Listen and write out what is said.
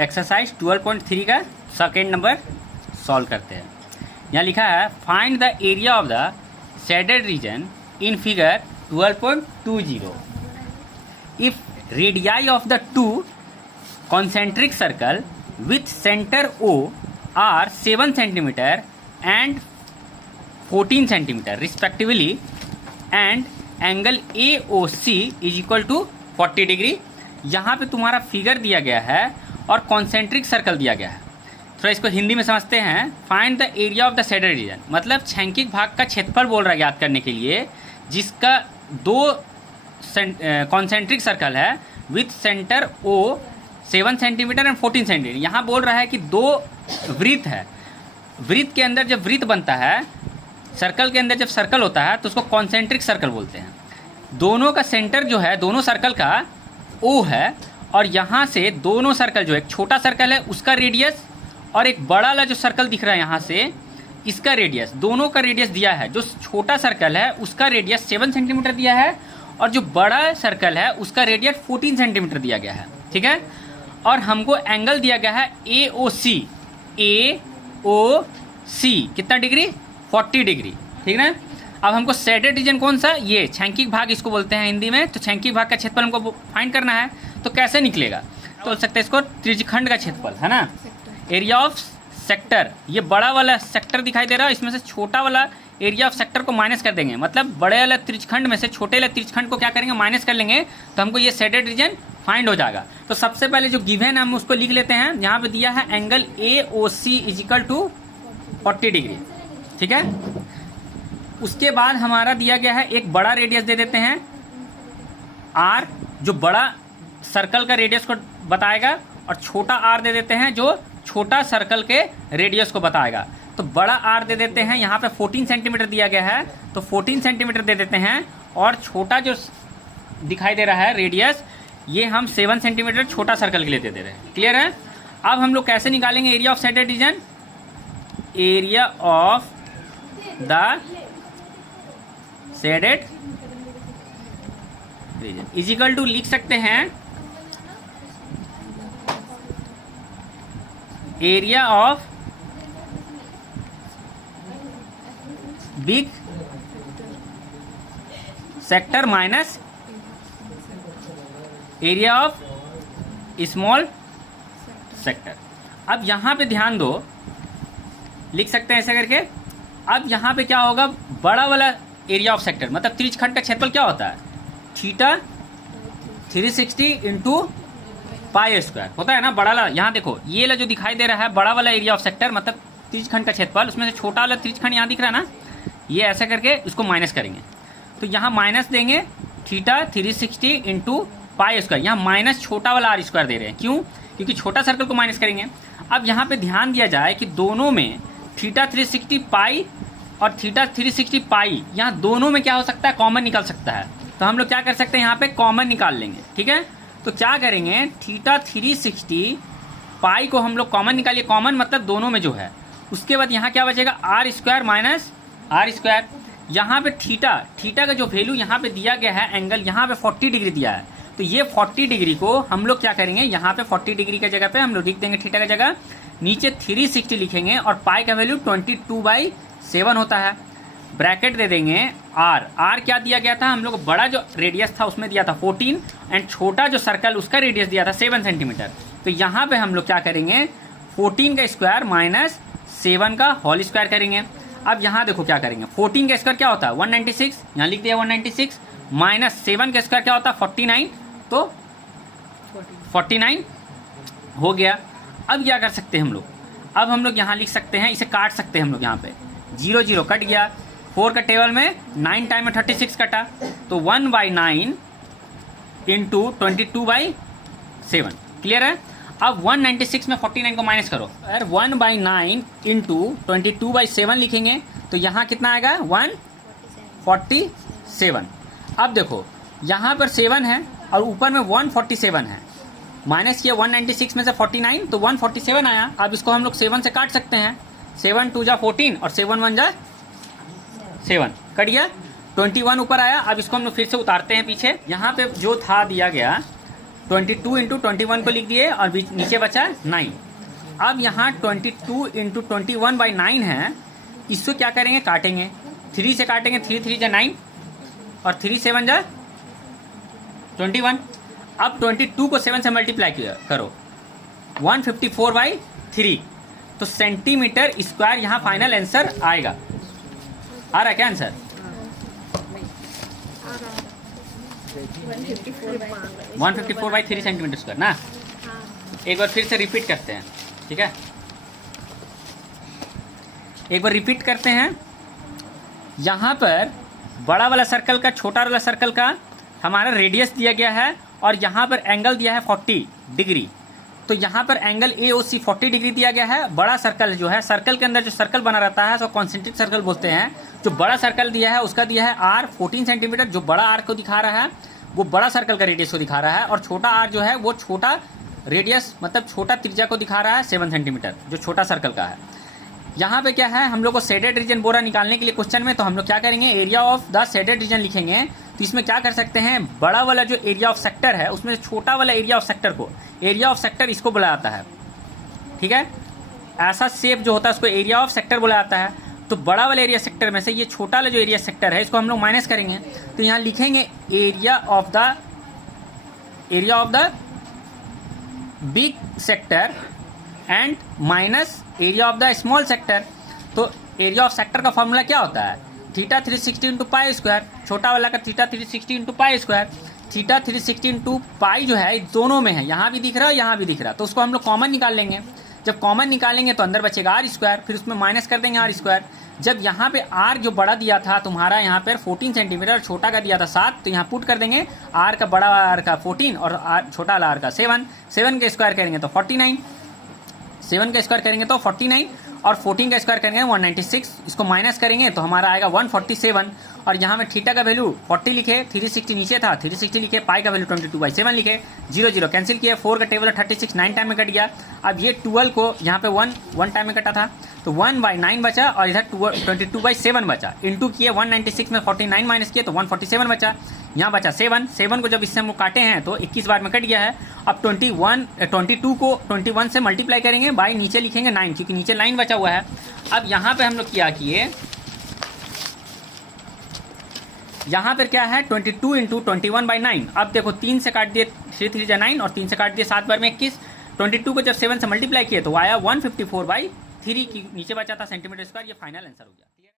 Exercise 12.3 का second number solve करते हैं। यहाँ लिखा है find the area of the shaded reason in figure 12.20 if radii of the two concentric circle with center O are 7 cm and 14 cm respectively and angle AOC is equal to 40 degree. यहाँ पे तुम्हारा figure दिया गया है और concentric circle दिया गया है। थोड़ा इसको हिंदी में समझते हैं। Find the area of the shaded reason, मतलब छैंकिक भाग का क्षेत्रफल बोल रहा है ज्ञात करने के लिए, जिसका दो कॉन्सेंट्रिक सर्कल है with centre O 7 centimetre and 14 centimetre. यहाँ बोल रहा है कि दो वृत्त है, वृत्त के अंदर जब वृत्त बनता है, सर्कल के अंदर जब सर्कल होता है तो उसको कॉन्सेंट्रिक सर्कल बोलते हैं। दोनों का सेंटर जो है दोनों सर्कल का O है, और यहाँ से दोनों सर्कल जो एक छोटा सर्कल है उसका रेडियस और एक बड़ा वाला जो सर्कल दिख रहा है यहाँ से इसका रेडियस, दोनों का रेडियस दिया है। जो छोटा सर्कल है उसका रेडियस 7 सेंटीमीटर दिया है और जो बड़ा सर्कल है उसका रेडियस 14 सेंटीमीटर दिया गया है। ठीक है, और हमको एंगल दिया गया है AOC, AOC कितना डिग्री? 40 डिग्री। ठीक है, अब हमको शेडेड रीजन कौन सा? ये छैंकिक भाग इसको बोलते हैं हिंदी में। तो छैंकिक भाग का क्षेत्रफल हमको फाइंड करना है, तो कैसे निकलेगा? तो बोल सकते हैं इसको त्रिज्यखंड का क्षेत्रफल, है ना, एरिया ऑफ सेक्टर। ये बड़ा वाला सेक्टर दिखाई दे रहा है, इसमें से छोटा वाला एरिया ऑफ सेक्टर को माइनस कर देंगे, मतलब बड़े वाला त्रिज्यखंड में से छोटे वाले त्रिज्यखंड को क्या करेंगे? माइनस कर लेंगे, तो हमको ये शेडेड रीजन फाइंड हो जाएगा। तो सबसे पहले जो गिवन है हम उसको लिख लेते हैं। यहाँ पे दिया है angle AOC is equal to 40 degree. ठीक है, उसके बाद हमारा दिया गया है एक बड़ा रेडियस दे देते हैं R, जो बड़ा सर्कल का रेडियस को बताएगा, और छोटा R दे देते हैं जो छोटा सर्कल के रेडियस को बताएगा। तो बड़ा R दे देते हैं, यहाँ पे 14 सेंटीमीटर दिया गया है तो 14 सेंटीमीटर दे देते हैं, और छोटा जो दिखाई दे रहा है रेडियस ये हम 7 सेंटीमीटर छोटा सर्कल के लिए दे दे रहे हैं। क्लियर है? अब हम लोग कैसे निकालेंगे area of shaded region? Area of the shaded region is equal to लिख सकते हैं area of big sector minus area of small sector. अब यहाँ पे ध्यान दो, लिख सकते हैं ऐसा करके। अब यहाँ पे क्या होगा? बड़ा वाला एरिया ऑफ सेक्टर मतलब त्रिज्यखंड का क्षेत्रफल क्या होता है? थीटा 360 इंटू पाई स्क्वायर होता है ना, बड़ा वाला। यहाँ देखो ये वाला जो दिखाई दे रहा है बड़ा वाला एरिया ऑफ सेक्टर मतलब त्रिज्यखंड का क्षेत्रफल, उसमें से छोटा वाला त्रिज्यखंड यहाँ दिख रहा है ना, ये ऐसा करके इसको माइनस करेंगे। तो यहाँ माइनस देंगे थीटा 360 इंटू पाई स्क्वायर। यहाँ माइनस छोटा वाला आर स्क्वायर दे रहे हैं, क्यों? क्योंकि छोटा सर्कल को माइनस करेंगे। अब यहाँ पे ध्यान दिया जाए कि दोनों में थीटा 360 पाई और थीटा 360 पाई, यहाँ दोनों में क्या हो सकता है? कॉमन निकल सकता है। तो हम लोग क्या कर सकते हैं? यहाँ पे कॉमन निकाल लेंगे। ठीक है, तो क्या करेंगे? थीटा 360 पाई को हम लोग कॉमन निकालिए, कॉमन मतलब दोनों में जो है। उसके बाद यहाँ क्या बचेगा? R square minus R square. यहाँ पे थीटा का जो वैल्यू यहाँ पे दिया गया है, एंगल यहाँ पे 40 डिग्री दिया है, तो ये 40 डिग्री को हम लोग क्या करेंगे? यहाँ पे 40 डिग्री की जगह पे हम लोग लिख देंगे थीटा की जगह, नीचे 360 लिखेंगे, और पाई का वैल्यू 22/7 होता है। ब्रैकेट दे देंगे आर क्या दिया गया था? हम लोग बड़ा जो रेडियस था उसमें दिया था 14, एंड छोटा जो सर्कल उसका रेडियस दिया था 7 सेंटीमीटर। तो यहाँ पे हम लोग क्या करेंगे? 14 का स्क्वायर माइनस 7 का होल स्क्वायर करेंगे। अब यहाँ देखो क्या करेंगे? 14 का स्क्वायर क्या होता है? 196, यहाँ लिख दिया 196, माइनस 7 का स्क्वायर क्या होता है? 49, तो 49 हो गया। अब क्या कर सकते हैं हम लोग? अब हम लोग यहाँ लिख सकते हैं, इसे काट सकते हैं हम लोग। यहाँ पे 0 0 कट गया, 4 का टेबल में 9 टाइम में 36 कटा, तो 1/9 इंटू 22/7। क्लियर है? अब 196 में 49 को माइनस करो, अगर 1/9 इंटू 22/7 लिखेंगे तो यहाँ कितना आएगा? 147। अब देखो यहाँ पर 7 है और ऊपर में 147 है, माइनस किया 196 में से 49 तो 147 आया। अब इसको हम लोग 7 से काट सकते हैं, 7 2 जा 14 और 7 1 जा 7, कट गया। 21 ऊपर आया। अब इसको हम लोग फिर से उतारते हैं पीछे। यहाँ पे जो था दिया गया 22 इंटू 21 को लिख दिए और नीचे बचा 9। अब यहाँ 22 इंटू 21/9 है, इसको क्या करेंगे, काटेंगे, 3 से काटेंगे, 3 3 जा 9 और 3 7 जा 21। अब 22 को 7 से मल्टीप्लाई करो, 154/3, तो सेंटीमीटर स्क्वायर यहाँ फाइनल आंसर आएगा। आ रहा है क्या आंसर? 154/3 सेंटीमीटर स्क्वायर ना। एक बार फिर से रिपीट करते हैं, ठीक है, एक बार रिपीट करते हैं। यहाँ पर बड़ा वाला सर्कल का छोटा वाला सर्कल का हमारा रेडियस दिया गया है और यहाँ पर एंगल दिया है 40 डिग्री। तो यहाँ पर एंगल AOC 40 डिग्री दिया गया है। बड़ा सर्कल जो है, सर्कल के अंदर जो सर्कल बना रहता है उसको कॉन्सेंट्रिक सर्कल बोलते हैं। जो बड़ा सर्कल दिया है उसका दिया है R 14 सेंटीमीटर, जो बड़ा R को दिखा रहा है वो बड़ा सर्कल का रेडियस को दिखा रहा है, और छोटा R जो है वो छोटा रेडियस मतलब छोटा त्रिज्या को दिखा रहा है 7 सेंटीमीटर, जो छोटा सर्कल का है। यहाँ पे क्या है, हम लोग को शेडेड रीजन बोला निकालने के लिए क्वेश्चन में, तो हम लोग क्या करेंगे, area of the shaded reason लिखेंगे। तो इसमें क्या कर सकते हैं, बड़ा वाला जो एरिया ऑफ सेक्टर है उसमें छोटा वाला एरिया ऑफ सेक्टर को, एरिया ऑफ सेक्टर इसको बोला जाता है, ठीक है। ऐसा शेप जो होता है उसको एरिया ऑफ सेक्टर बोला जाता है। तो बड़ा वाला एरिया सेक्टर में से ये छोटा वाला जो एरिया सेक्टर है इसको हम लोग माइनस करेंगे। तो यहाँ लिखेंगे area of the big sector and minus area of the small sector. तो एरिया ऑफ सेक्टर का फॉर्मूला क्या होता है, थीटा 360 इंटू पाई स्क्वायर, छोटा वाला का theta 360 into pi square. Theta 360 into pi जो है दोनों में है, यहाँ भी दिख रहा है यहाँ भी दिख रहा है, तो उसको हम लोग कॉमन निकाल लेंगे। जब कॉमन निकालेंगे तो अंदर बचेगा आर स्क्वायर, फिर उसमें माइनस कर देंगे आर स्क्वायर। जब यहाँ पे आर जो बड़ा दिया था तुम्हारा यहाँ पर 14 सेंटीमीटर और छोटा का दिया था 7, तो यहाँ पुट कर देंगे आर का, बड़ा आर का 14 और आर छोटा वाला आर का 7। 7 के स्क्वायर करेंगे तो 49, 7 का स्क्वायर करेंगे तो 49 और 14 का स्क्वायर करेंगे 196। इसको माइनस करेंगे तो हमारा आएगा 147। और यहाँ में थीटा का वैल्यू 40 लिखे, 360 नीचे था 360 लिखे, पाई का वैल्यू 22/7 लिखे, 0 0 कैंसिल किया, 4 का टेबल 36 9 टाइम में कट गया। अब ये 12 को यहाँ पे 1 टाइम में कटा था तो 1/9 बचा और इधर 22/7 बचा। इंटू किए 196 में 49 माइनस किए तो 147 बचा। यहाँ बचा 7 को जब इससे हम काटे हैं तो 21 बार में कट गया है। अब 22 को 21 से मल्टीप्लाई करेंगे, बाई नीचे लिखेंगे 9 क्योंकि नीचे लाइन बचा हुआ है। अब यहाँ पे हम लोग क्या किए, यहाँ पर क्या है 22 इंटू 21/9। अब देखो 3 से काट दिए 3 3 जा 9 और 3 से काट दिए 7 बार में 21। 22 को जब 7 से मल्टीप्लाई किए तो आया 154/3 की नीचे बचा था सेंटीमीटर स्क्वायर। ये फाइनल आंसर हो गया।